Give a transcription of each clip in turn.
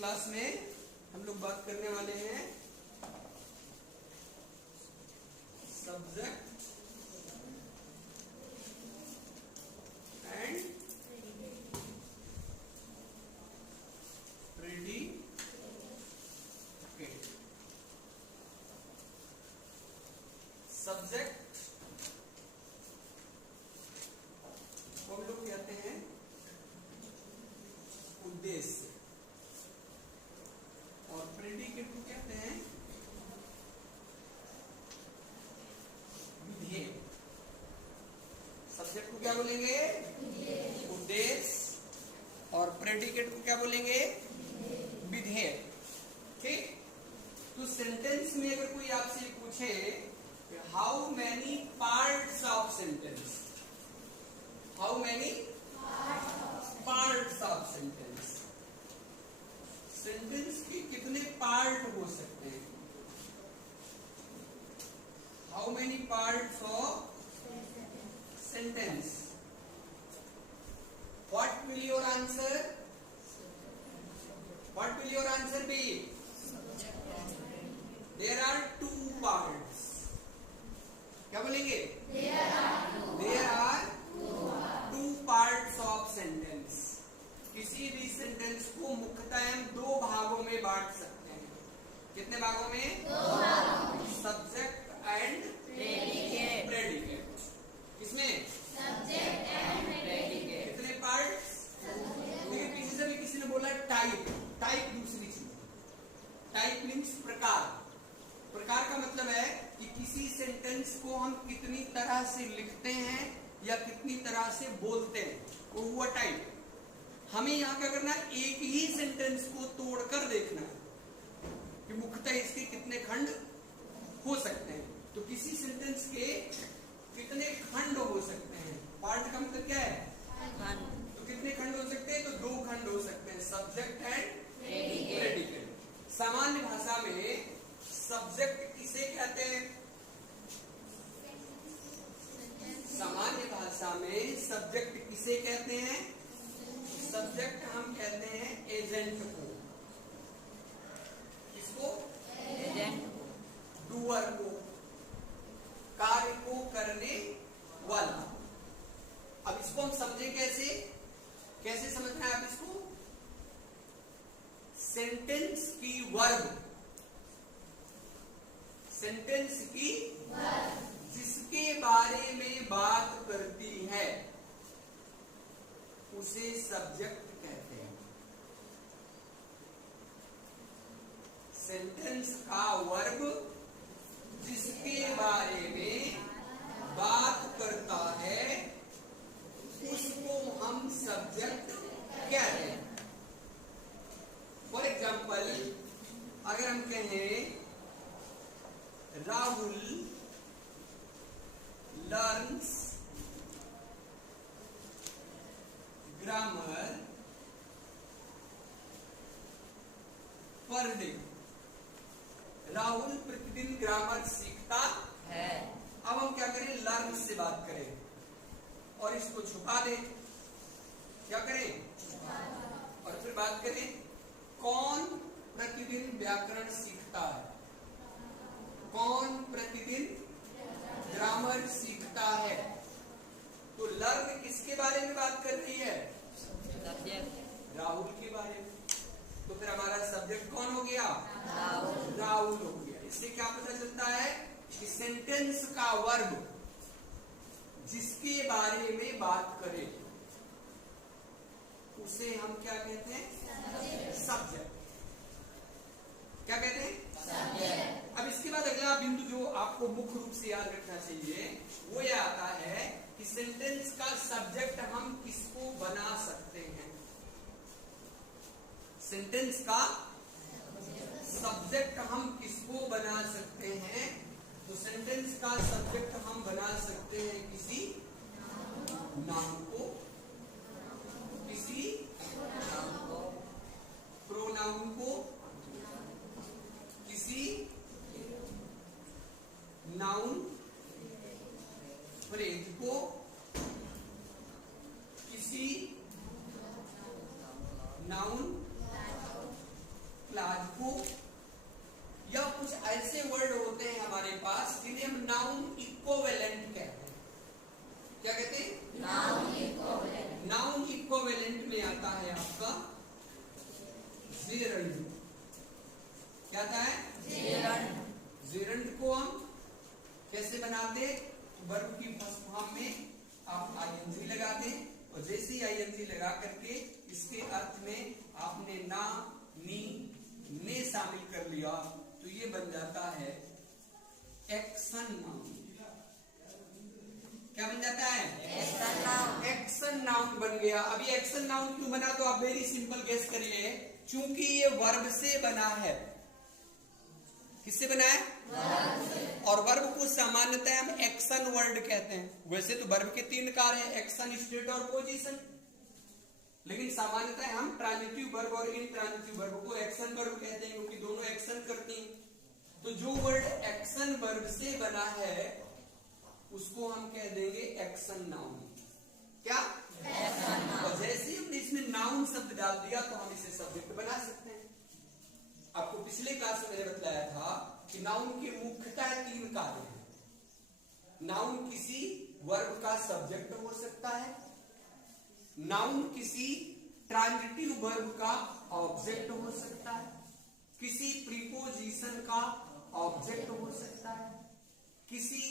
Class में हम लोग बात करने वाले हैं सब्जेक्ट एंड प्रेडिकेट। सब्जेक्ट को हम लोग कहते हैं उद्देश्य और प्रेडिकेट को कहते हैं विधेय। सब्जेक्ट को क्या बोलेंगे? उद्देश्य। और प्रेडिकेट को क्या बोलेंगे? विधेय। ठीक। तो सेंटेंस में अगर कोई आपसे पूछे how many parts of sentence, how many parts of sentence, sentence के कितने पार्ट हो सकते हैं? How many parts of sentence? What will your answer? What will your answer be? There are two parts. क्या बोलेंगे? There are two parts of sentence. किसी भी sentence को मुख्यतः हम दो भागों में बांट सकते हैं। कितने भागों में? दो भागों में। Subject and predicate. किसमें? Subject and predicate. कितने पार्ट्स? देखिए पीछे से भी किसी ने बोला टाइप। टाइप दूसरी चीज। टाइप मीन्स प्रकार। प्रकार का मतलब है कि किसी सेंटेंस को हम कितनी तरह से लिखते हैं या कितनी तरह से बोलते हैं, वो हुआ टाइप। हमें यहाँ क्या करना है? एक ही सेंटेंस को तोड़कर देखना है कि मुख्यतः इसके कितने खंड हो सकते हैं। तो किसी सेंटेंस के कितने खंड हो सकते हैं? पार्ट का मतलब क्या है? खंड। तो कितने खंड हो सकते हैं? तो दो खंड हो सकते हैं, सब्जेक्ट एंड प्रेडिकेट। सामान्य भाषा में सब्जेक्ट किसे कहते हैं? सामान्य भाषा में सब्जेक्ट किसे कहते हैं? सब्जेक्ट हम कहते हैं एजेंट को। किसको? एजेंट को। डूअर को, कार्य को करने वाला। अब इसको हम समझें कैसे? कैसे समझना है आप इसको? सेंटेंस की वर्ब, सेंटेंस की वर्ब जिसके बारे में बात करती है उसे सब्जेक्ट कहते हैं। सेंटेंस का वर्ब जिसके बारे में बात करता है उसको हम सब्जेक्ट कहते हैं। फॉर एग्जाम्पल अगर हम कहें Rahul learns grammar per day. Rahul प्रतिदिन ग्रामर सीखता है। अब हम क्या करें? लर्न से बात करें और इसको छुपा दें। क्या करें? और फिर बात करें कौन प्रतिदिन व्याकरण सीखता है? कौन प्रतिदिन ग्रामर सीखता है? तो लर्न किसके बारे में बात कर रही है? राहुल के बारे में। तो फिर हमारा सब्जेक्ट कौन हो गया? राहुल हो गया। इससे क्या पता चलता है कि सेंटेंस का वर्ब जिसके बारे में बात करे उसे हम क्या कहते हैं? सब्जेक्ट। क्या कहते हैं? सब्जेक्ट। अब इसके बाद अगला बिंदु जो आपको मुख्य रूप से याद रखना चाहिए वो यह आता है कि सेंटेंस का सब्जेक्ट हम किसको बना सकते हैं? सेंटेंस का सब्जेक्ट हम किसको बना सकते हैं? तो सेंटेंस का सब्जेक्ट हम बना सकते हैं किसी नाउन को, किसी प्रोनाउन को, किसी नाउन फ्रेज को, किसी नाउन में आता है आपका जेरंड। क्या आता है? जेरंड। जेरंड को हम कैसे बनाते? वर्ब की फर्स्ट फॉर्म में आप आईएनजी लगा दें, और जैसे ही आईएनजी लगा करके इसके अर्थ में आपने ना, नी, ने शामिल कर लिया तो ये बन जाता है एक्शन नाउन। क्या बन जाता है? Action noun. एक्शन नाउन बन गया। अभी एक्शन नाउन क्यों बना? तो आप वेरी सिंपल गेस करिए, चूंकि ये वर्ब से बना है। किससे बना है? वर्ब से। और वर्ब को सामान्यतः हम एक्शन वर्ड कहते हैं। वैसे तो वर्ब के 3 कार्य हैं, एक्शन, स्टेट और पोजीशन, लेकिन सामान्यतः हम ट्रांजिटिव वर्ब और इंट्रांजिटिव वर्ब को एक्शन वर्ब कहते हैं, क्योंकि दोनों एक्शन करती हैं। तो जो वर्ड एक्शन वर्ब से बना है उसको हम कह देंगे एक्शन नाउन। क्या? Action noun. और जैसे ही हमने इसमें नाउन शब्द डाल दिया तो हम इसे सब्जेक्ट बना सकते हैं। आपको पिछले क्लास में मैंने बताया था कि नाउन के मुख्यतः 3 कार्य हैं। नाउन किसी वर्ब का सब्जेक्ट हो सकता है, नाउन किसी ट्रांजिटिव वर्ब का ऑब्जेक्ट हो सकता है, किसी प्रीपोजिशन का ऑब्जेक्ट हो सकता है, किसी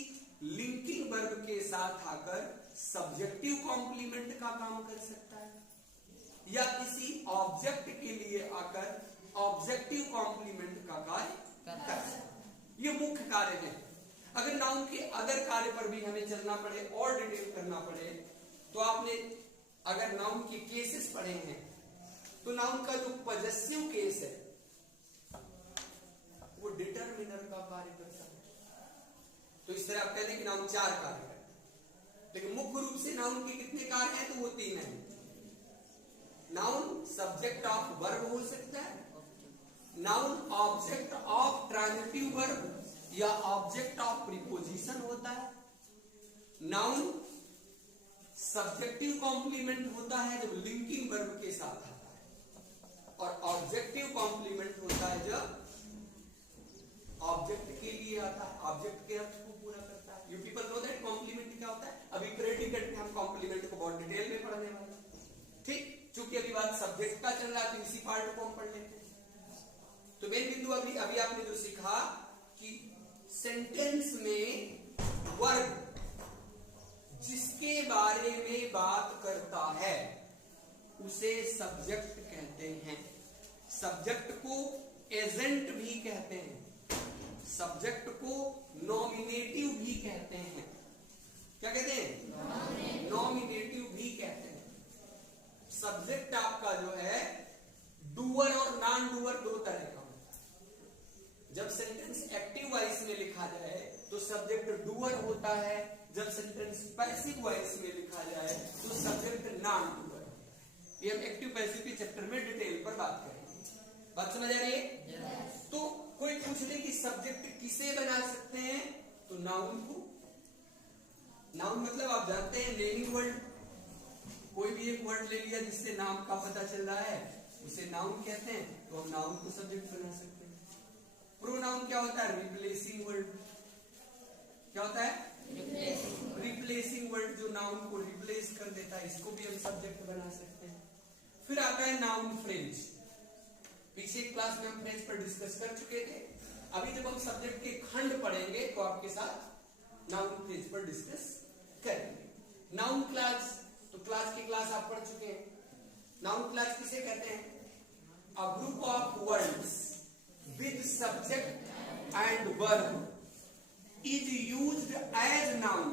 लिंकिंग वर्ब के साथ आकर सब्जेक्टिव कॉम्प्लीमेंट का काम कर सकता है, या किसी ऑब्जेक्ट के लिए आकर ऑब्जेक्टिव कॉम्प्लीमेंट का कार्य कर सकता है। ये मुख्य कार्य है। अगर नाउन के अदर कार्य पर भी हमें चलना पड़े और डिटेल करना पड़े तो आपने अगर नाउन के केसेस पढ़े हैं तो नाउन का जो पॉजेसिव केस है वो डिटरमिनर का कार्य करता है। तो इस तरह आप कहते हैं कि नाउन 4 कार्य है, लेकिन मुख्य रूप से नाउन के कितने कार्य हैं? तो वो 3 हैं। नाउन सब्जेक्ट ऑफ वर्ब हो सकता है, noun object of transitive verb या ऑब्जेक्ट ऑफ प्रीपोजिशन होता है, नाउन सब्जेक्टिव कॉम्प्लीमेंट होता है जब लिंकिंग वर्ब के साथ आता है, और ऑब्जेक्टिव कॉम्प्लीमेंट होता है जब ऑब्जेक्ट के लिए आता है, ऑब्जेक्ट के अर्थ को पूरा करता है। You people know that complement क्या होता है? अभी प्रेडिकेट में हम कॉम्प्लीमेंट को बहुत डिटेल में पढ़ने वाले हैं। ठीक, चूंकि अभी बात सब्जेक्ट का चल रहा है तो इसी पार्ट को हम पढ़ लेते हैं। तो मेन बिंदु अभी आपने जो सीखा कि सेंटेंस में वर्ब जिसके बारे में बात करता है उसे सब्जेक्ट कहते हैं। सब्जेक्ट को एजेंट भी कहते हैं, सब्जेक्ट को नॉमिनेटिव भी कहते हैं। क्या कहते हैं? नॉमिनेटिव भी कहते हैं। सब्जेक्ट आपका जो है डूअर और नॉन डूअर 2 तरह का होता है। जब सेंटेंस एक्टिव वॉइस में लिखा जाए तो सब्जेक्ट डूअर होता है, जब सेंटेंस पैसिव वॉइस में लिखा जाए तो सब्जेक्ट नॉन डूअर। ये हम एक्टिव पैसिव के चैप्टर में डिटेल पर बात करेंगे। बात समझ आ रही है? yes. तो कोई पूछ ले कि सब्जेक्ट किसे बना सकते हैं, तो नाउन को। नाउन मतलब आप जानते हैं नेमिंग वर्ड। कोई भी एक वर्ड ले लिया जिससे नाम का पता चल रहा है उसे नाउन कहते हैं, तो हम नाउन को सब्जेक्ट बना सकते हैं। प्रोनाउन क्या होता है? Replacing word. क्या होता है? रिप्लेसिंग वर्ड, जो नाउन को रिप्लेस कर देता है, इसको भी हम सब्जेक्ट बना सकते हैं। फिर आता है नाउन फ्रेज। पीछे क्लास में हम फ्रेज पर डिस्कस कर चुके थे। अभी जब हम सब्जेक्ट के खंड पढ़ेंगे तो आपके साथ नाउन फ्रेज पर डिस्कस करेंगे। नाउन क्लास, तो क्लास की क्लास आप पढ़ चुके हैं। नाउन क्लास किसे कहते हैं? A group of words with subject and verb is used as noun.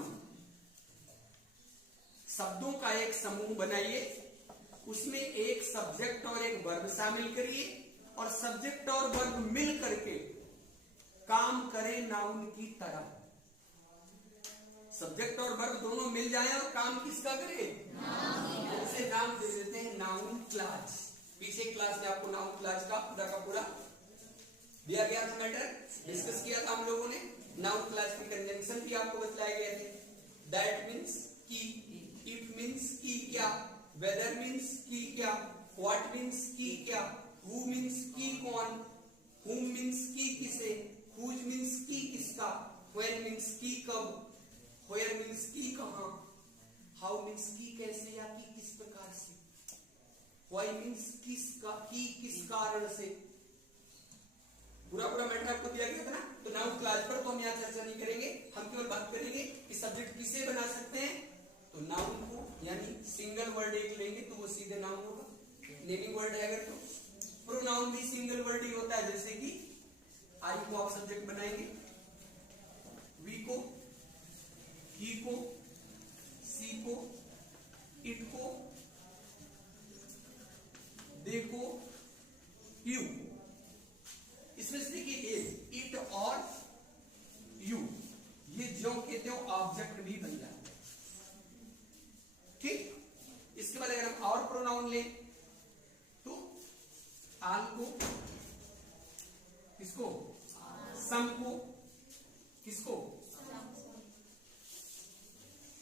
शब्दों का एक समूह बनाइए, उसमें एक सब्जेक्ट और एक वर्ब शामिल करिए, और सब्जेक्ट और वर्ब मिल करके काम करे नाउन की तरह। सब्जेक्ट और वर्ब दोनों मिल जाए और काम किसका करे? उसे नाम दे देते हैं नाउन क्लास। पीछे क्लास में आपको नाउन क्लास का पूरा दिया गया था, मैटर डिस्कस किया था हम लोगों ने। नाउन क्लास के कंजंक्शन भी आपको बताए गए थे। दैट मीन्स की, इफ मीन्स की क्या, वेदर मीन्स की क्या, व्हाट मीन्स की क्या, हु मीन्स की कौन, हुम मीन्स की किसे, हुज मीन्स की किसका, व्हेन मीन्स की कब, Where मीन्स की कहां, हाउ मीन्स की कैसे या की किस प्रकार से। व्हाई मीन्स किसका, की किस कारण से, पूरा पूरा मैटर आपको दिया गया था ना। तो नाउन क्लास पर तो हम यहाँ चर्चा नहीं करेंगे, हम केवल बात करेंगे कि सब्जेक्ट किसे बना सकते हैं। तो नाउन को, यानी सिंगल वर्ड एक लेंगे तो वो सीधे नाउन होगा, नेमिंग वर्ड है अगर तो। प्रोनाउन भी सिंगल वर्ड ही होता है, जैसे कि आई को आप सब्जेक्ट बनाएंगे, वी को, ही को, सी को, इट को, दे को, यू को। इसमें से देखिए इट और यू, ये जो कहते हो ऑब्जेक्ट भी बन जाते हैं, ठीक। इसके बाद अगर हम और प्रोनाउन लें तो आल को, किसको, सम को, किसको,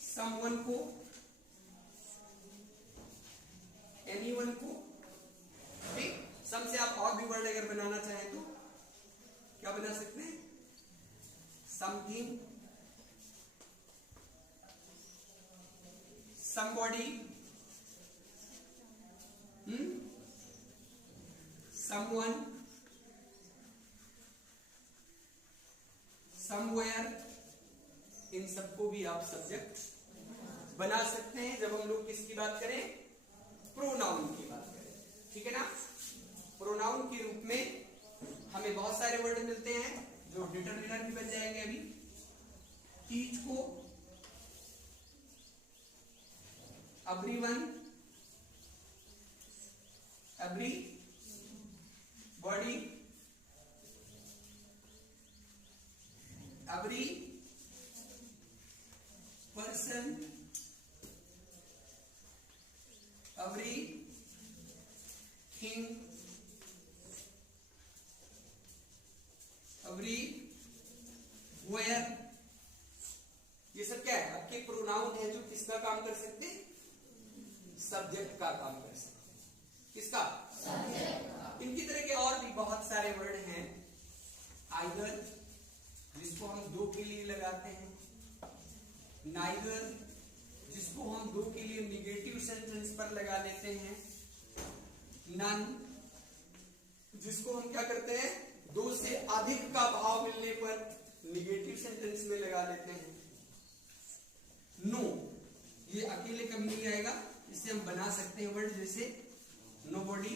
समवन को, एनीवन को, ठीक। सम से आप और भी वर्ड अगर बनाना चाहें तो क्या बना सकते हैं, समथिंग, समबॉडी, समवन, समवेयर, इन सबको भी आप सब्जेक्ट बना सकते हैं जब हम लोग किसकी बात करें, प्रोनाउन की बात करें, ठीक है ना। प्रोनाउन के रूप में हमें बहुत सारे वर्ड मिलते हैं जो डिटरमिनर भी बन जाएंगे अभी। ईच को, everyone, everybody, every person, everything, everywhere, ये सब क्या है, आपके प्रोनाउन है जो किसका काम कर सकते हैं, सब्जेक्ट का काम कर सकते हैं, किसका, सब्जेक्ट का। इनकी तरह के और भी बहुत सारे वर्ड हैं। आइदर, जिसको हम दो के लिए लगाते हैं, नाइदर, जिसको हम दो के लिए निगेटिव सेंटेंस पर लगा लेते हैं, नन, जिसको हम क्या करते हैं, दो से अधिक का भाव मिलने पर निगेटिव सेंटेंस में लगा लेते हैं, नो, ये अकेले कभी नहीं आएगा, इसे हम बना सकते हैं वर्ड जैसे nobody,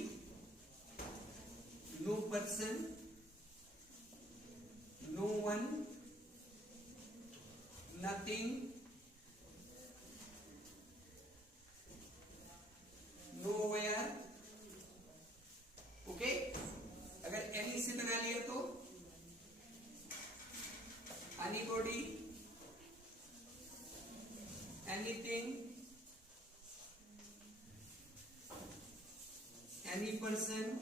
no person, no one, nothing, nowhere, okay. अगर एनी से बना लिया तो एनीबॉडी, एनीथिंग, एनी पर्सन,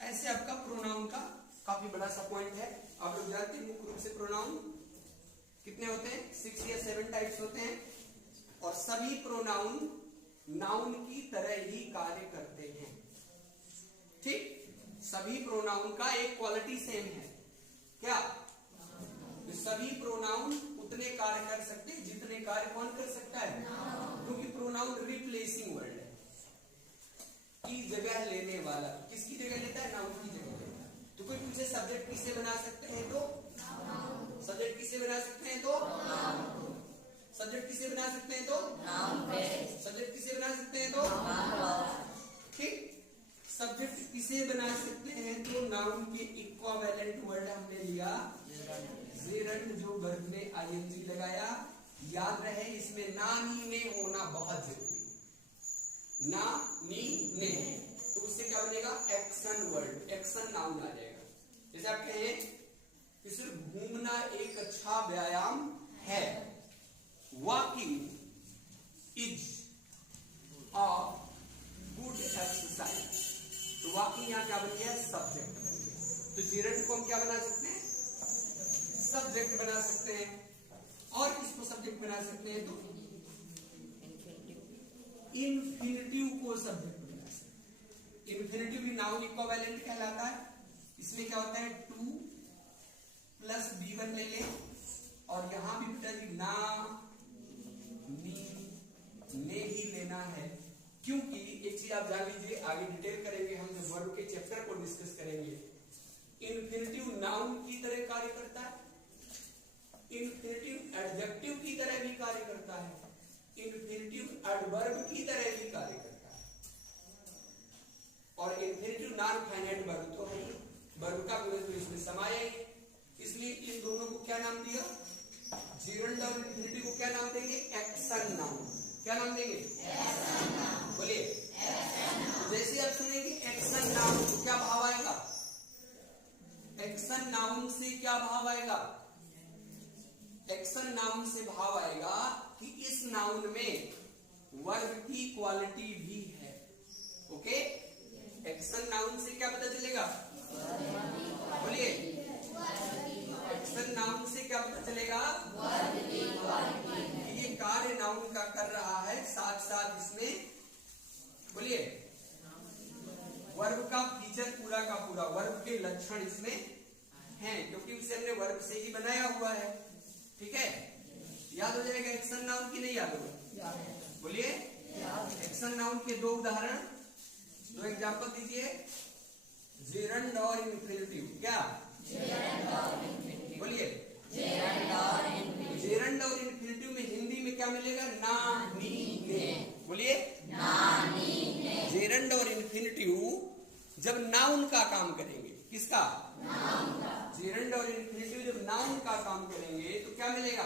ऐसे आपका प्रोनाउन का काफी बड़ा सा पॉइंट है। आप लोग जानते हैं मुख्य रूप से प्रोनाउन कितने होते हैं, 6 या 7 टाइप्स होते हैं, और सभी प्रोनाउन नाउन की तरह ही कार्य करते हैं, ठीक। सभी प्रोनाउन का एक क्वालिटी सेम है, क्या, सभी प्रोनाउन उतने कार्य कर सकते हैं जितने कार्य कौन कर सकता है, क्योंकि प्रोनाउन रिप्लेसिंग वर्ड है, की जगह लेने वाला। किसकी जगह लेता है, नाउन की जगह लेता है। तो कोई पूछे सब्जेक्ट किसे बना सकते हैं तो, सब्जेक्ट किसे बना सकते हैं तो, सब्जेक्ट किसे बना सकते हैं तो, सब्जेक्ट किसे बना सकते हैं तो, ठीक। सब्जेक्ट किसे बना सकते हैं तो नाउन के इक्विवेलेंट वर्ड हमने लिया जेरंड, जो वर्ब में आईएनजी लगाया। याद रहे इसमें ना नी ने होना बहुत जरूरी है, ना नी ने, तो उससे क्या बनेगा, एक्शन वर्ड, एक्शन नाउन आ जाएगा। जैसे आप कहें कि सिर्फ घूमना एक अच्छा व्यायाम है, walking is a good exercise, तो वॉकिंग यहां क्या बन गया, सब्जेक्ट बन गया। तो जेरंड को हम क्या बना सकते हैं, सब्जेक्ट बना सकते हैं। और किसको सब्जेक्ट बना सकते हैं तो इन्फिनिटिव को सब्जेक्ट बना सकते हैं। इन्फिनिटिव भी नाउन इक्विवेलेंट कहलाता है। इसमें क्या होता है, 2 प्लस B1 ले लें, और यहां भी बेटा जी ना, नी, लिखना है, क्योंकि एक चीज आप जान लीजिए, आगे डिटेल करेंगे हम जब वर्ब के चैप्टर को डिस्कस करेंगे। इन्फिनेटिव नाउन की तरह कार्य करता है, इन्फिनेटिव एडजेक्टिव की तरह भी कार्य करता है, इन्फिनेटिव एडवर्ब की तरह भी कार्य करता है, और इन्फिनेटिव नॉन फाइनाइट वर्ब तो वर्ब का गुण तो इसमें समाया ही, इसलिए इन दोनों को क्या नाम दिया, जीरंड और इन्फिनेटिव को क्या नाम देंगे, एक्शन नाउन। क्या नाम देंगे, एक्शन नाउन। बोलिए, एक्शन नाउन। जैसे आप सुनेंगे एक्शन नाउन तो क्या भाव आएगा, एक्शन नाउन से क्या भाव आएगा, एक्शन नाउन से भाव आएगा कि इस नाउन में वर्ब की क्वालिटी भी है। ओके, एक्शन नाउन से क्या पता चलेगा, बोलिए, एक्शन नाउन से क्या पता चलेगा, कि ये कार्य नाउन का कर रहा है, साथ साथ इसमें बोलिए वर्ब का फीचर पूरा का पूरा, वर्ब के लक्षण इसमें हैं, क्योंकि उसे हमने वर्ब से ही बनाया हुआ है। ठीक है, याद हो जाएगा एक्शन नाउन की, नहीं याद होगा, बोलिए। एक्शन नाउन के दो उदाहरण, दो एग्जांपल दीजिए, जेरंड और इन्फिनेटिव। क्या, बोलिए, जेरंड और इन्फिनेटिव में हिंदी में क्या मिलेगा, ना, नी, ने। बोलिए, जेरंड और इन्फिनेटिव जब नाउन का काम करेंगे, किसका, नाउन का। जेरंड और इन्फिनेटिव जब नाउन का काम करेंगे तो क्या मिलेगा,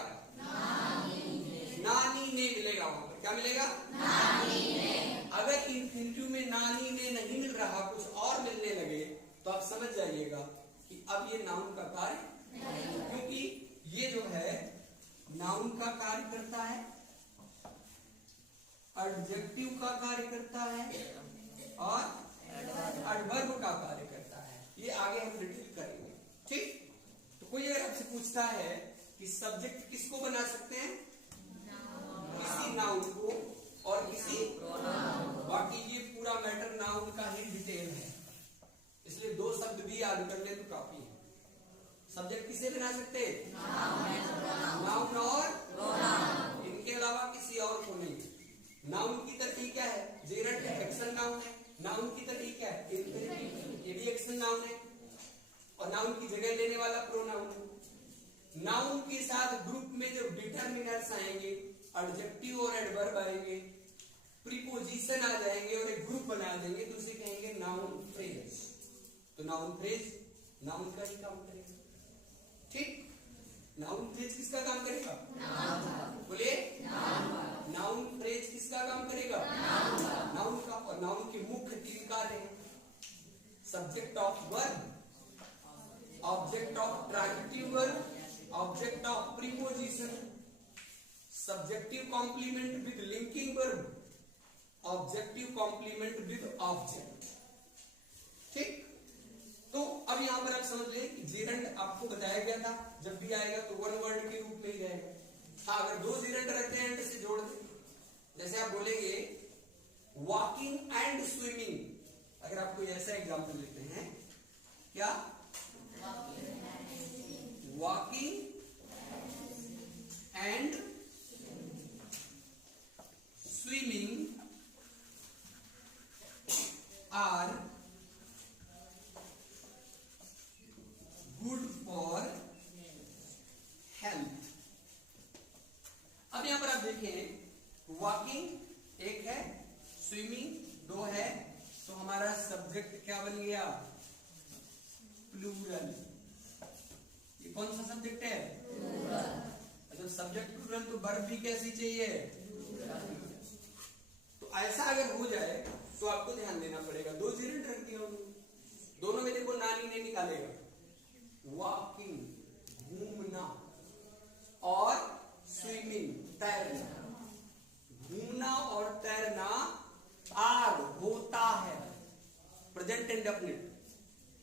नानी ने मिलेगा, वहां पर क्या मिलेगा, नानी ने। अगर इन्फिनेटिव में नानी ने नहीं मिल रहा, कुछ और मिलने लगे, तो आप समझ जाइएगा कि अब ये नाउन का कार्य, क्योंकि ये जो है नाउन का कार्य करता है, एडजेक्टिव का कार्य करता है, और एडवर्ब का कार्य करता है। ये आगे हम डिटेल करेंगे। ठीक, तो कोई अगर आपसे पूछता है कि सब्जेक्ट किसको बना सकते हैं, किसी नाउन को और किसी प्रोनाउन, बाकी ये पूरा मैटर नाउन का ही डिटेल है, इसलिए दो शब्द भी याद कर ले तो काफी है। सब्जेक्ट किसे बना सकते हैं, नाउन और प्रोनाउन, इनके अलावा किसी और को नहीं। नाउन की तरह क्या है, जेरंड एक्शन नाउन है, नाउन की तरह क्या है, इन्फिनेटिव, ये भी एक्शन नाउन है, और नाउन की जगह लेने वाला प्रोनाउन है। नाउन के साथ ग्रुप में जब डिटरमिनर्स आएंगे, एडजेक्टिव और एडवर्ब आएंगे, प्रीपोजिशन आ जाएंगे और एक ग्रुप बना देंगे, तो उसे कहेंगे नाउन फ्रेज। तो नाउन फ्रेज नाउन का ही काम करेगा। ठीक, नाउन फ्रेज किसका काम करेगा, बोलिए, नाउन फ्रेज किसका काम करेगा, नाउन का। और नाउन के मुख्य तीन कार्य हैं, subject of verb, object of transitive verb, object of preposition, subjective complement with linking verb, objective complement with object. ठीक, तो अब यहां पर आप समझ लें कि जेरंड आपको बताया गया था, जब भी आएगा तो वन वर्ड के रूप में ही जाएगा। हाँ, अगर दो जेरंड रहते हैं एंड से जोड़ दें, जैसे आप बोलेंगे वॉकिंग एंड स्विमिंग, अगर आप कोई ऐसा एग्जाम्पल लेते हैं, क्या, walking and swimming are good for health. अब यहां पर आप देखें, वॉकिंग एक है, स्विमिंग दो है, तो हमारा सब्जेक्ट क्या बन गया, प्लूरल। ये कौन सा सब्जेक्ट है, प्लूरल। जब सब्जेक्ट प्लूरल तो वर्ब भी कैसी चाहिए, तो ऐसा अगर हो जाए तो आपको ध्यान देना पड़ेगा। दो जेरंड रख दिया उन्होंने, दोनों में देखो नानी ने निकालेगा, वॉकिंग घूमना और स्विमिंग तैरना। घूमना और तैरना आर होता है, present indefinite,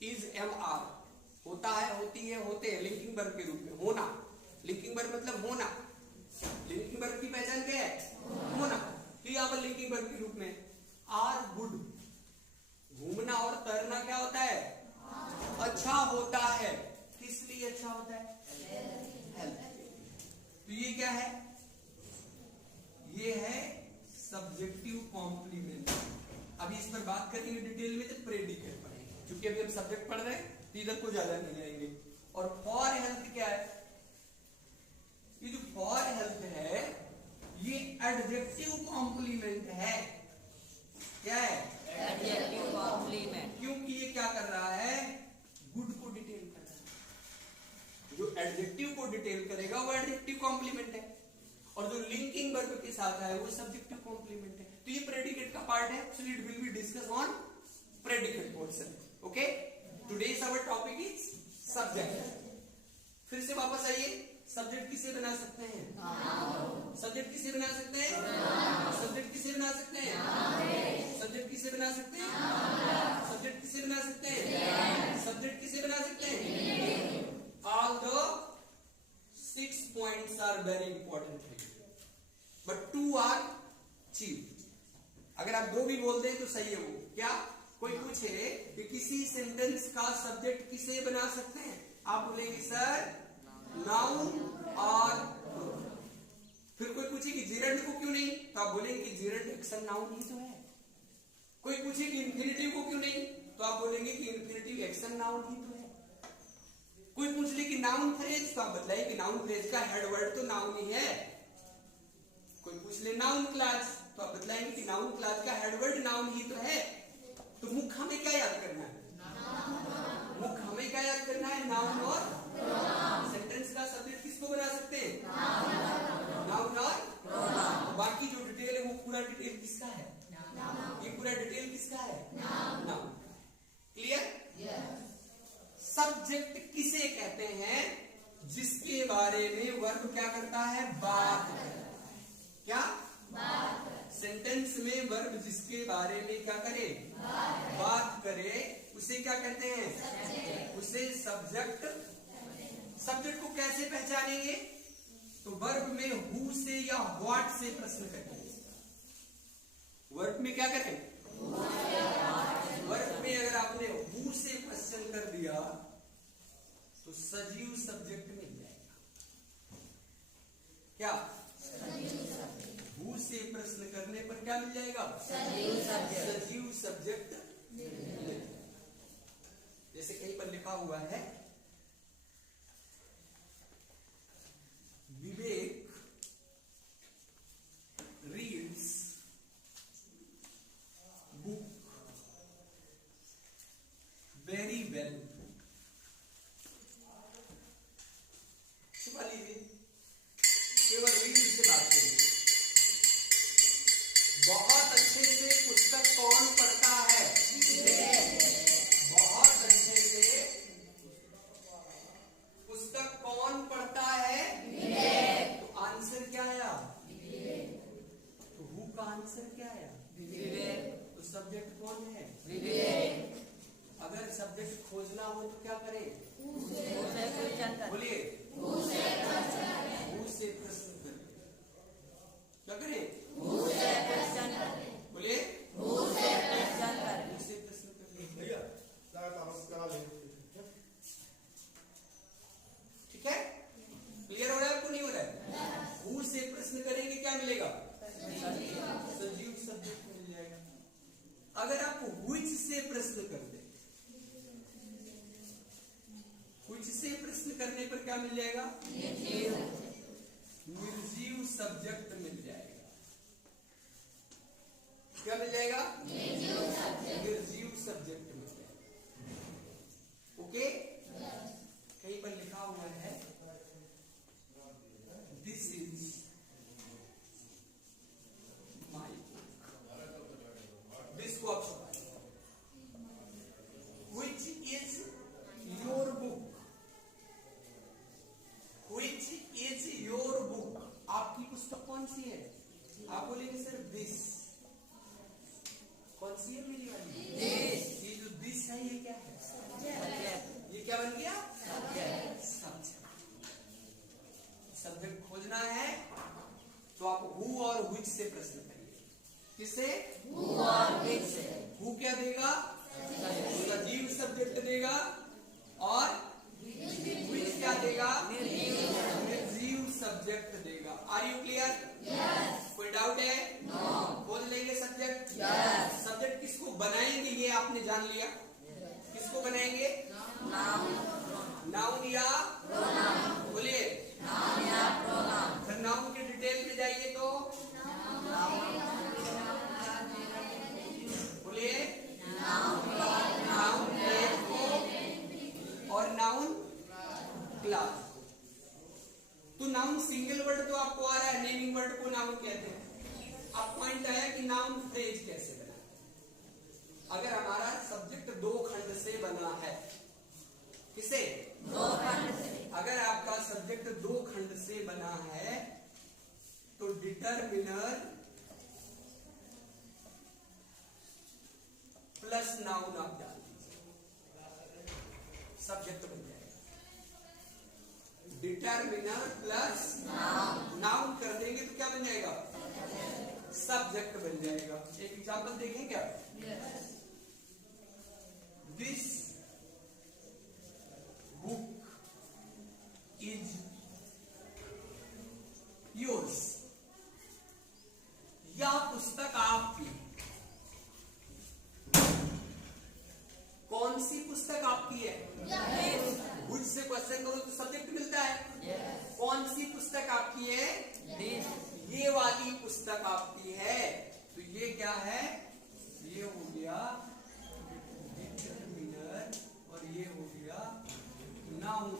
is am are, होता है, होती है, होते हैं, लिंकिंग वर्ब के रूप में। होना, लिंकिंग वर्ब मतलब होना, लिंकिंग वर्ब की पहचान क्या है, होना, तो यहां पर लिंकिंग वर्ब के रूप में आर गुड। घूमना और तैरना क्या होता है, अच्छा होता है। किस लिए अच्छा होता है, हेल्थ। तो ये क्या है, ये है सब्जेक्टिव कॉम्प्लीमेंट। अभी इस पर बात करेंगे डिटेल में जब प्रेडिकेट पढ़ेंगे, क्योंकि अभी हम सब्जेक्ट पढ़ रहे हैं तो इधर को ज्यादा नहीं जाएंगे। और फॉर हेल्थ क्या है? ये जो फॉर हेल्थ है ये एडजेक्टिव कॉम्प्लीमेंट है। क्या है? Adjective complement. क्योंकि ये क्या कर रहा है? गुड को डिटेल कर रहा है। जो एडजेक्टिव को डिटेल करेगा वो एडजेक्टिव कॉम्प्लीमेंट है, और जो लिंकिंग वर्ब के साथ है वो सब्जेक्टिव कॉम्प्लीमेंट है। तो ये प्रेडिकेट का पार्ट है, so it will be discuss on predicate portion. Okay, today's our topic is subject. फिर से वापस आइए, सब्जेक्ट किसे बना सकते हैं? सब्जेक्ट किसे बना सकते हैं? सब्जेक्ट किसे बना सकते हैं? सब्जेक्ट किसे बना सकते हैं? सब्जेक्ट किसे बना सकते हैं? सब्जेक्ट किसे बना सकते हैं? All the 6 points are very important for you, but 2 are cheap. अगर आप 2 भी बोल दें तो सही है। वो क्या? कोई पूछे कि किसी सेंटेंस का सब्जेक्ट किसे बना सकते हैं, आप बोलेंगे सर नाउन और प्रोनाउन। फिर कोई पूछे कि जिरंड को क्यों नहीं, तो आप बोलेंगे कि जिरंड एक्शन नाउन ही तो है। कोई पूछे कि इंफिनिटिव को क्यों नहीं, तो आप बोलेंगे कि इंफिनिटिव एक्शन नाउन ही तो है। कोई पूछ ले कि नाउन फ्रेज, तो आप बताइए कि नाउन फ्रेज का हेड वर्ड तो नाउन ही है। कोई पूछ ले नाउन क्लास, तो आप बताएंगे कि नाउन क्लास का हेड वर्ड नाउन ही तो है। तो मुख हमें क्या याद करना है? मुख हमें क्या याद करना है? नाउन और सेंटेंस का सब्जेक्ट किसको बना सकते हैं? नाउन और बाकी जो डिटेल है वो पूरा डिटेल किसका है? ये पूरा डिटेल किसका है? नाउन। क्लियर? सब्जेक्ट किसे कहते हैं? जिसके बारे में वर्ब क्या करता है? बात करता है। क्या? सेंटेंस में वर्ब जिसके बारे में क्या करे? बात करे, उसे क्या कहते हैं? उसे सब्जेक्ट। सब्जेक्ट को कैसे पहचानेंगे? तो वर्ब में हु से या व्हाट से प्रश्न करेंगे। वर्ब में क्या करें? वर्ब में अगर आपने हु से क्वेश्चन कर दिया तो सजीव सब्जेक्ट मिल जाएगा। क्या? हु से प्रश्न करने पर क्या मिल जाएगा? सजीव सब्जेक्ट। जैसे कहीं पर लिखा हुआ है विवेक रीड्स बुक वेरी वेल। छुपा लीजिए, केवल रीड से बात करिए। बहुत अच्छे से पुस्तक कौन पढ़ता है? बहुत अच्छे से पुस्तक कौन पढ़ता है? तो आंसर क्या आया? तो हु का आंसर क्या आया? तो सब्जेक्ट कौन है? अगर सब्जेक्ट खोजना हो तो क्या करें? बोलिए, हु से प्रश्न करें। क्या करें? बोलिए, हु से प्रश्न करें। भैया ठीक है? क्लियर हो रहा है आपको? नहीं हो रहा है? हु से प्रश्न करेंगे क्या मिलेगा? सजीव सब्जेक्ट मिल जाएगा। अगर आप व्हिच से प्रश्न कर दे, व्हिच से प्रश्न करने पर क्या मिल जाएगा? निर्जीव सब्जेक्ट मिल जाएगा। क्या मिल जाएगा? निर्जीव सब्जेक्ट मिल जाएगा। ओके, कहीं पर लिखा हुआ है this is my book. This को आप which is your book. Which is your book, आपकी पुस्तक कौन सी है? आप बोलेंगे सर दिस। कौन सी है मेरी वाली? ये जो दिस है ये क्या है? ये क्या बन गया? सब्जेक्ट। सब्जेक्ट खोजना है तो आप हु और व्हिच से प्रश्न करिए। किससे? हु और व्हिच से। हु क्या देगा? सजीव सब्जेक्ट देगा, और व्हिच क्या देगा? निर्जीव सब्जेक्ट देगा। Are you clear? कोई डाउट है? नो। बनाएंगे ये आपने जान लिया। किसको बनाएंगे? नाउन या प्रोनाउन। बोलिए नाउन या प्रोनाउन। फिर नाउन के डिटेल में जाइए तो बोलिए नाउन प्लेस को और नाउन क्लास। तो नाउन सिंगल वर्ड तो आपको आ रहा है, नेमिंग वर्ड को नाउन कहते हैं। अब पॉइंट आया कि नाउन फ्रेज कैसे बना। अगर हमारा सब्जेक्ट दो खंड से बना है, किसे? दो खंड से। अगर आपका सब्जेक्ट दो खंड से बना है तो डिटरमिनर प्लस नाउन आप डाल दीजिए, सब्जेक्ट बन जाएगा। डिटरमिनर प्लस नाउन कर देंगे तो क्या बन जाएगा? सब्जेक्ट बन जाएगा। एक एग्जांपल देखें क्या? This book is yours. यह पुस्तक आपकी। कौन सी पुस्तक आपकी है? बुक से क्वेश्चन करो तो सब्जेक्ट मिलता है। कौन सी पुस्तक आपकी है? ये वाली पुस्तक आपकी है। तो ये क्या है? ये हो गया डिटरमिनर और ये हो गया नाउन।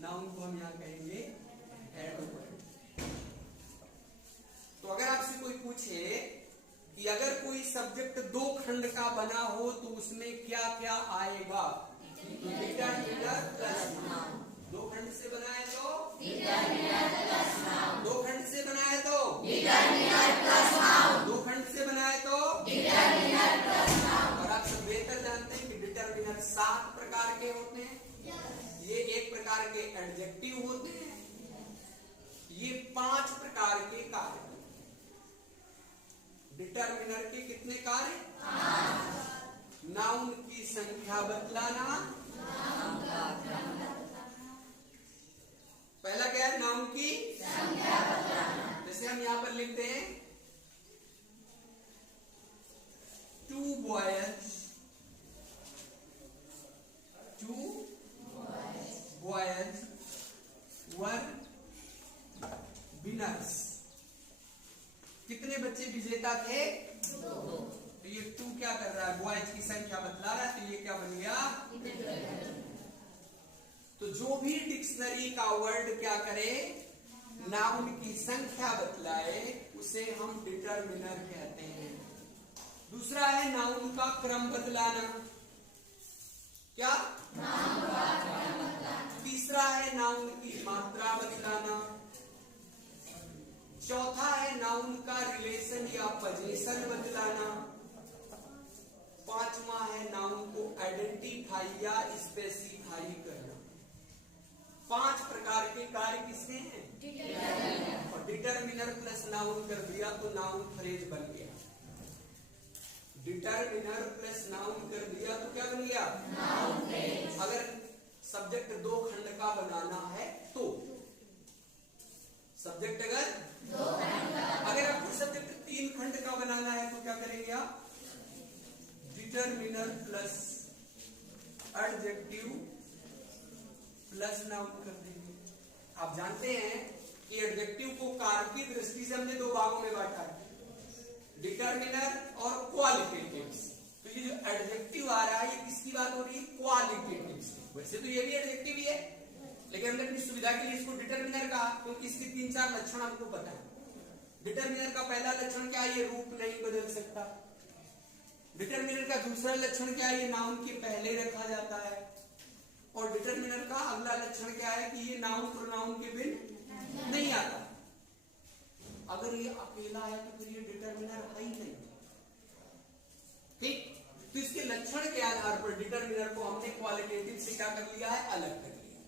नाउन को हम यहां कहेंगे एडवर्ब। तो अगर आपसे कोई पूछे कि अगर कोई सब्जेक्ट दो खंड का बना हो तो उसमें क्या क्या आएगा, तो डिटरमिनर प्लस नाउन। दो खंड से बना है तो डिटरमिनर प्लस नाउन। दो खंड से बना है तो डिटरमिनर प्लस नाउन। दो खंड से बना है तो डिटरमिनर प्लस नाउन। और आप सब बेहतर जानते हैं कि डिटरमिनर 7 प्रकार के होते हैं। ये एक प्रकार के एडजेक्टिव होते हैं। ये 5 प्रकार के कार्य। डिटरमिनर के कितने कार्य? 5। नाउन की संख्या बतलाना। पहला क्या है? नाउन की संख्या बतलाना। जैसे हम यहां पर लिखते हैं 2 बॉयज, 2 बॉयज वर विनर्स। कितने बच्चे विजेता थे? 2। तो ये 2 क्या कर रहा है? बॉयज की संख्या बतला रहा है। तो ये क्या बन गया? तो जो भी डिक्शनरी का वर्ड क्या करे, नाउन की संख्या बतलाए, उसे हम डिटरमिनर कहते हैं। दूसरा है नाउन का क्रम बतलाना। क्या? नाउन का क्रम बतलाना। तीसरा है नाउन की मात्रा बतलाना। चौथा है नाउन का रिलेशन या पोजीशन बतलाना। पांचवा है नाउन को आइडेंटिफाई या स्पेसिफाई करना। 5 प्रकार के कार्य किसके हैं? डिटरमिनर। और डिटरमिनर प्लस नाउन कर दिया तो नाउन फ्रेज बन गया। डिटरमिनर प्लस नाउन कर दिया तो क्या बन गया? Noun phrase. अगर सब्जेक्ट दो खंड का बनाना है तो सब्जेक्ट अगर दो खंड का, अगर आपको सब्जेक्ट 3 खंड का बनाना है तो क्या करेंगे आप? Determiner plus adjective plus noun कर देंगे। आप जानते हैं कि एडजेक्टिव को कार की दृष्टि से हमने 2 भागों में बांटा है, डिटरमिनर और क्वालिटेटिव्स। तो ये जो एडजेक्टिव आ रहा है ये किसकी बात हो रही है? क्वालिटेटिव्स की। वैसे तो ये भी एडजेक्टिव ही है, लेकिन हमने अपनी सुविधा के लिए इसको डिटरमिनर कहा क्योंकि इसके 3-4 लक्षण हमको पता है। डिटरमिनर का पहला लक्षण क्या है? ये रूप नहीं बदल सकता। डिटरमिनर का दूसरा लक्षण क्या है? ये नाउन के पहले रखा जाता है। और डिटरमिनर का अगला लक्षण क्या है? कि ये नाउन प्रोनाउन के बिन नहीं आता। अगर ये अकेला है तो फिर ये डिटरमिनर है ही नहीं। ठीक, तो इसके लक्षण के आधार पर डिटरमिनर को हमने क्वालिटेटिव से क्या कर लिया है? अलग कर लिया।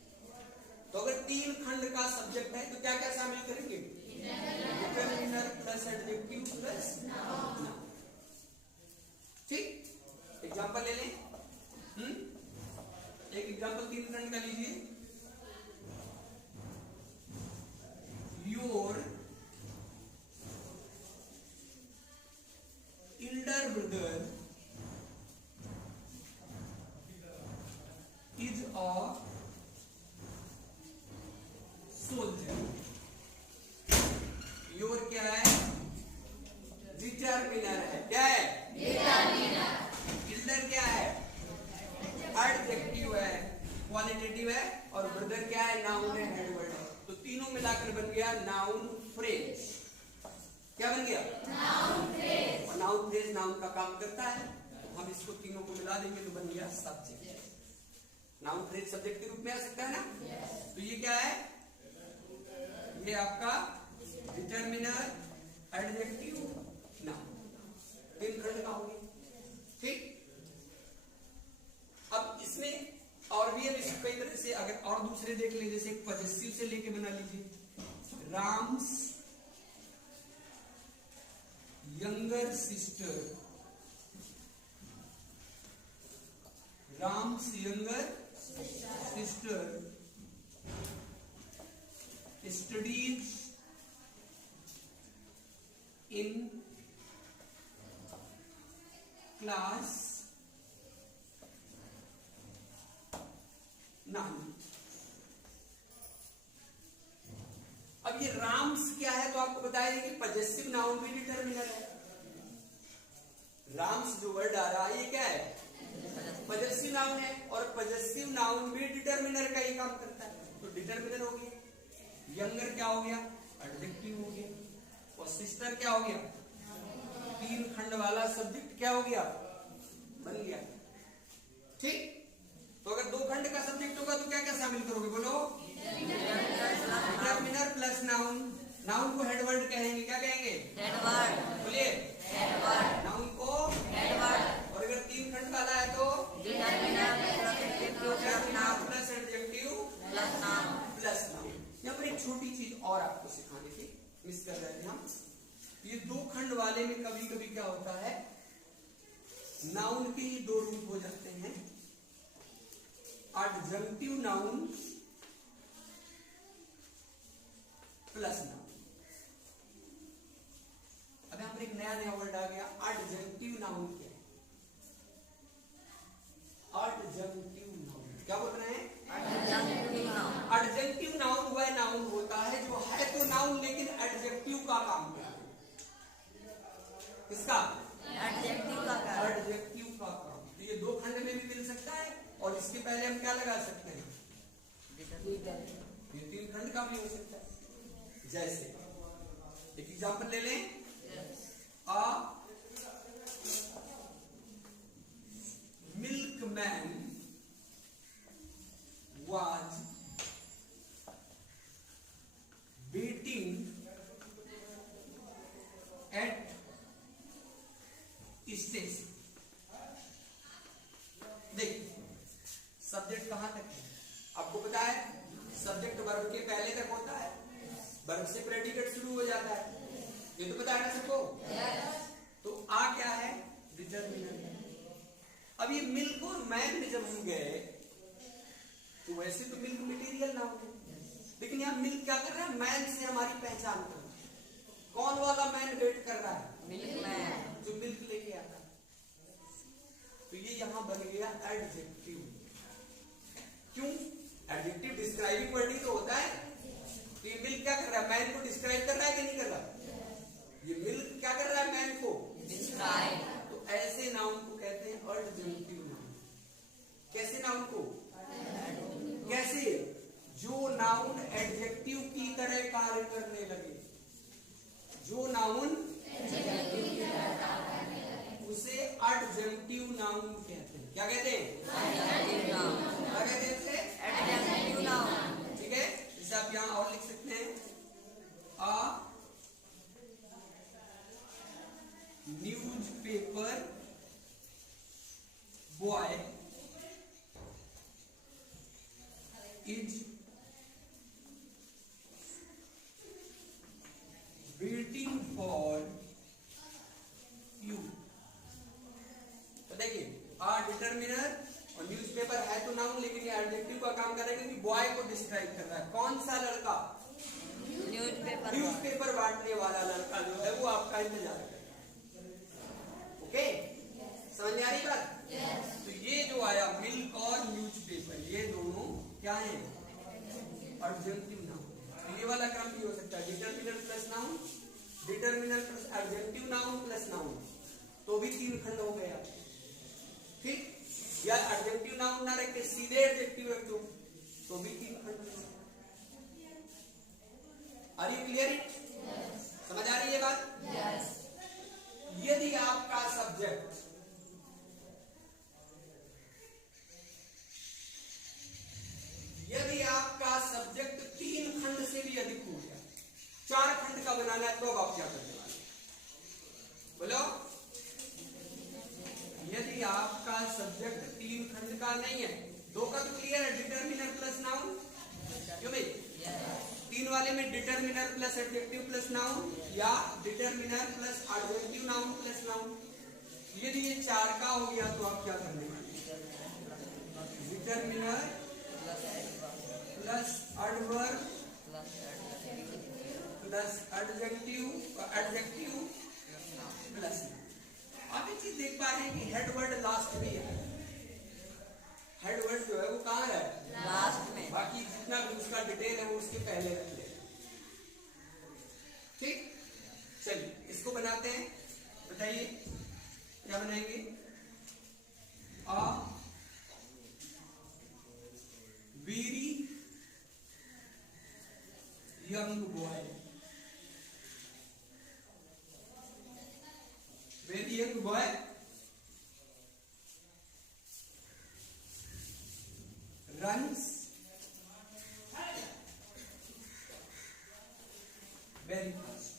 तो अगर 3 खंड का सब्जेक्ट है तो क्या क्या शामिल करेंगे? Determiner plus adjective plus noun. ठीक, एग्जांपल ले लें। एक एग्जांपल 3 खंड का लीजिए। योर elder brother योर क्या है? डिटर्मिनर है। क्या है? डिटर्मिनर। किल्लर क्या है? एडजेक्टिव है, क्वालिटेटिव है, और ब्रदर क्या है? नाउन है, हेड वर्ड है। तो तीनों मिलाकर बन गया नाउन फ्रेज। क्या बन गया? Noun phrase. और नाउन फ्रेज नाउन का काम करता है, तो हम इसको तीनों को मिला देंगे तो बन गया सब्जेक्ट। नाउन फ्रेज सब्जेक्ट के रूप में आ सकता है ना। तो ये क्या है? ये आपका डिटर्मिनर, एडजेक्टिव, नाउन, तीन खंड का हो गया। ठीक। अब इसमें और भी हम इसको कई तरह से अगर और दूसरे देख लें, जैसे पजेसिव से लेके बना लीजिए, Ram's younger sister, Ram's younger sister studies in class 9। अब ये राम्स क्या है, तो आपको बताया कि पजेसिव नाउन भी डिटर्मिनर है। राम्स जो वर्ड आ रहा है ये क्या है? पजेसिव नाउन है, और पजेसिव नाउन भी डिटर्मिनर का ही काम करता है। तो डिटर्मिनर हो गया। यंगर क्या हो गया? एडजेक्टिव हो गया। और सिस्टर क्या हो गया? तीन खंड वाला सब्जेक्ट क्या हो गया? बन गया। ठीक। तो अगर दो खंड का सब्जेक्ट होगा तो क्या क्या शामिल करोगे? बोलो। Determiner plus noun. नाउन को हेडवर्ड कहेंगे। क्या कहेंगे? हेडवर्ड। बोलिए। हेडवर्ड। नाउन को हेडवर्ड। और अगर तीन खंड वाला है तो determiner plus adjective plus noun. यहाँ पर एक छोटी चीज और आपको सिखाने की मिस कर रहे थे हम। ये दो खंड वाले में कभी कभी क्या होता है, नाउन के ही दो रूप हो जाते हैं, एडजेक्टिव नाउन प्लस नाउन। अब यहां पर एक नया वर्ड आ गया, एडजेक्टिव नाउन। क्या है एडजेक्टिव नाउन? क्या बोल रहे हैं? एडजेक्टिव नाउन वह नाउन होता है जो है तो नाउन लेकिन एडजेक्टिव का काम करता है। किसका? एडजेक्टिव का। एडजेक्टिव का काम। तो ये दो खंड में भी मिल सकता है, और इसके पहले हम क्या लगा सकते हैं? ये तीन खंड का भी हो सकता है। जैसे एक एग्जांपल ले लें, a milkman was waiting at station। देखिए सब्जेक्ट कहां तक है आपको पता है? सब्जेक्ट वर्ब के पहले तक होता है, वर्ब से प्रेडिकेट शुरू हो जाता है, ये तो पता है ना सबको। तो आ क्या है? डिटर्मिनर। अब ये मिल्क और मैन में जब हम गए तो वैसे तो मिल्क मटेरियल नाउन है, लेकिन यहाँ मिल्क क्या कर रहा है? मैन से हमारी पहचान कर रहा है। कौन वाला मैन वेट कर रहा है? मिल्क मैन, जो मिल्क लेके आता है। तो ये यहाँ बन गया एडजेक्टिव। क्यों? एडजेक्टिव डिस्क्राइबिंग वर्ड ही तो होता है। तो ये मिल्क क्या कर रहा है? मैन को डिस्क्राइब कर रहा है कि नहीं कर रहा? ये मिल्क क्या कर रहा है? मैन को डिस्क्राइब। तो ऐसे नाउन को कहते हैं एडजेक्टिव नाउन। कैसे नाउन को? कैसे? जो नाउन एडजेक्टिव की तरह कार्य करने लगे। जो नाउन उसे एडजेक्टिव नाउन कहते हैं। क्या कहते हैं? Adjective noun. क्या कहते हैं उसे? Adjective noun. ठीक है। जैसे आप यहां और लिख सकते हैं, a newspaper boy is waiting for you। तो देखिए डिटर्मिनर और न्यूज़पेपर है तो नाउन, लेकिन ये एडजेक्टिव का काम करेगा कि बॉय को डिस्क्राइब कर रहा है। कौन सा लड़का? न्यूज़पेपर बांटने वाला लड़का जो है वो आपका इंतजार कर रहा है। ओके, समझ में आ रही बात? तो ये जो आया मिल्क और न्यूज़पेपर, ये दोनों क्या है? Adjective noun. ये वाला क्रम भी हो सकता है, determiner plus noun determiner plus adjective noun plus noun, तो भी 3 खंड हो गया। ठीक, या एडजेक्टिव नाउन ना रख के सीधे एडजेक्टिव रख दो तो भी 3 खंड। Are you clear it? समझ आ रही है बात? Yes. यदि आपका सब्जेक्ट सब्जेक्ट 3 खंड से भी अधिक हो गया, 4 खंड का बनाना है, तो अब आप क्या करने वाले? बोलो। यदि आपका सब्जेक्ट 3 खंड का नहीं है, 2 का तो क्लियर है, डिटर्मिनर प्लस नाउन, क्यों भाई? 3 वाले में determiner plus adjective plus noun या determiner plus adjective noun plus noun. यदि ये 4 का हो गया तो आप क्या करने वाले? Determiner plus adverb plus adjective plus. आप एक चीज देख पा रहे हैं कि हेड वर्ड लास्ट में है। हेड वर्ड जो है वो कहाँ है? लास्ट में। बाकी जितना भी उसका डिटेल है वो उसके पहले रख ले। ठीक, चलिए इसको बनाते हैं। बताइए क्या बनाएंगे? A very young boy, very young boy runs very fast,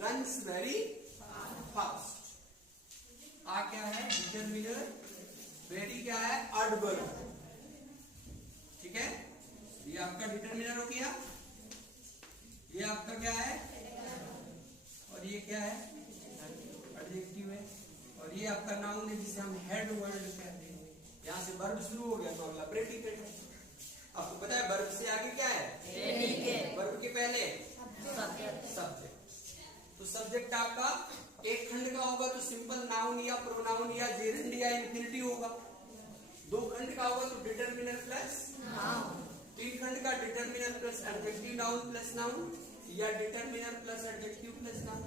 runs very fast। A क्या है? डिटर्मिनर, वेरी क्या है? एडवर्ब। ठीक है, ये आपका डिटर्मिनर हो गया, ये आपका क्या है, और ये क्या है? एडजेक्टिव है, और ये आपका नाउन है जिसे हम हेड वर्ड कहते हैं। यहाँ से वर्ब शुरू हो गया तो अगला प्रेडिकेट है। आपको पता है वर्ब से आगे क्या है? प्रेडिकेट। वर्ब के पहले सब्जेक्ट। तो सब्जेक्ट आपका 1 खंड का होगा तो सिंपल नाउन या प्रोनाउन या जेरेंड या इंफिनिटी होगा। 2 खंड का होगा तो डिटर्मिनर प्लस नाउन। 3 खंड का determiner plus adjective noun plus noun या determiner plus adjective plus noun.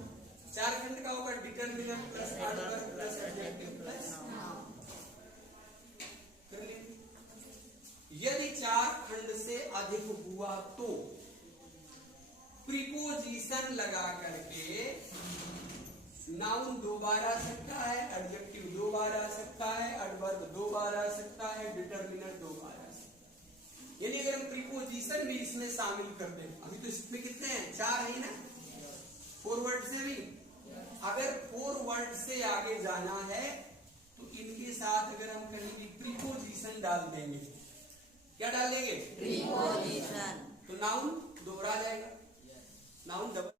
4 खंड का होगा determiner plus adverb plus adjective plus noun. यदि 4 खंड से अधिक हुआ तो प्रीपोजिशन लगा करके नाउन 2 बार आ सकता है, एडजेक्टिव 2 बार आ सकता है, एडवर्ब 2 बार आ सकता है, डिटर्मिनर 2 बार आ सकता है। यानी अगर हम प्रीपोजिशन भी इसमें शामिल कर दें, अभी तो इसमें कितने हैं? 4 है ना, 4 वर्ड से भी। अगर 4 वर्ड से आगे जाना है तो इनके साथ अगर हम कहेंगे प्रीपोजिशन डाल देंगे, क्या डाल देंगे? प्रीपोजिशन। तो नाउन दोहरा जाएगा, नाउन डबल